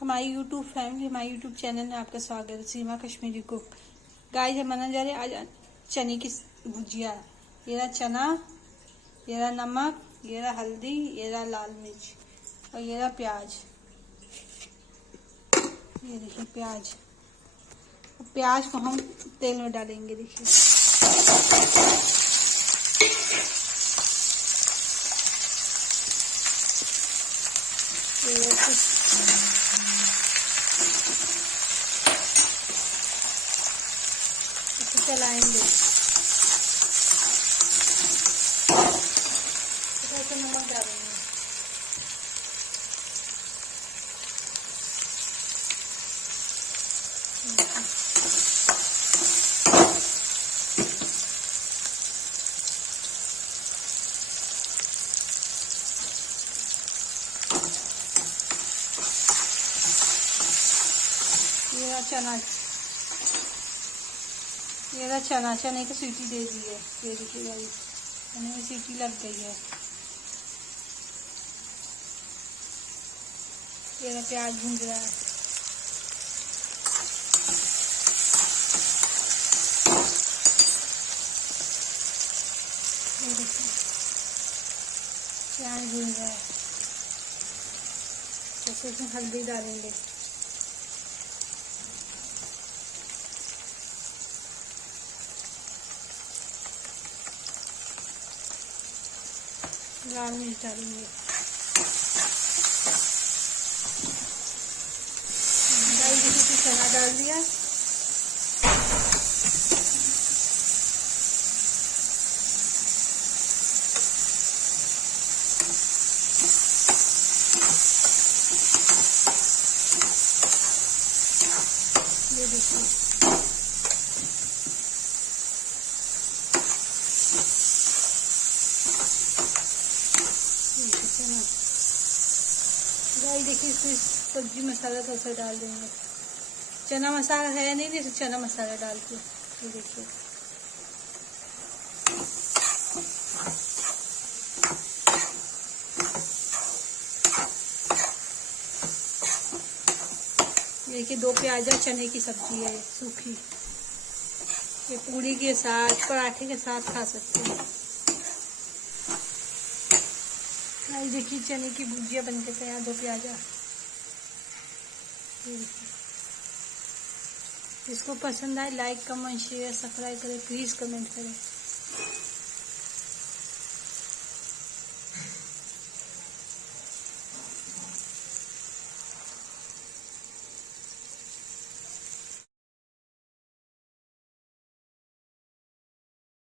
हमारी YouTube family, हमारे YouTube channel में आपका स्वागत है। सीमा कश्मीरी कुक। गाइस, हम बनाने जा रहे हैं आज चने की भुजिया। ये रहा चना, ये रहा नमक, ये रहा हल्दी, ये रहा लाल मिर्च और ये रहा प्याज। ये देखिए प्याज। प्याज को हम तेल में डालेंगे। देखिए इसे चलाएंगे। थोड़ा सा नमक डालेंगे। ये रहा चना, चने की सीटी दे दी है। ये देखिए गाइस, चने में सीटी लग गई है। ये रहा प्याज भून रहा है। ये देखिए प्याज भून रहा है। जैसे इसमें हल्दी डालेंगे। लाल मिर्च डालेंगे। चना डाल दिया। ये देखिए चना। गाइस देखिए, इसमें सब्जी मसाला थोड़ा सा डाल देंगे। चना मसाला है नहीं, जैसे चना मसाला डाल के। ये देखिए देखिए 2 प्याजा चने की सब्जी है सूखी। ये पूरी के साथ, पराठे के साथ खा सकते हैं। देखिए चने की भुजिया बनके तैयार। 2 प्याजा। जिसको पसंद आए लाइक, कमेंट, शेयर, सब्सक्राइब करें। प्लीज़ कमेंट करें।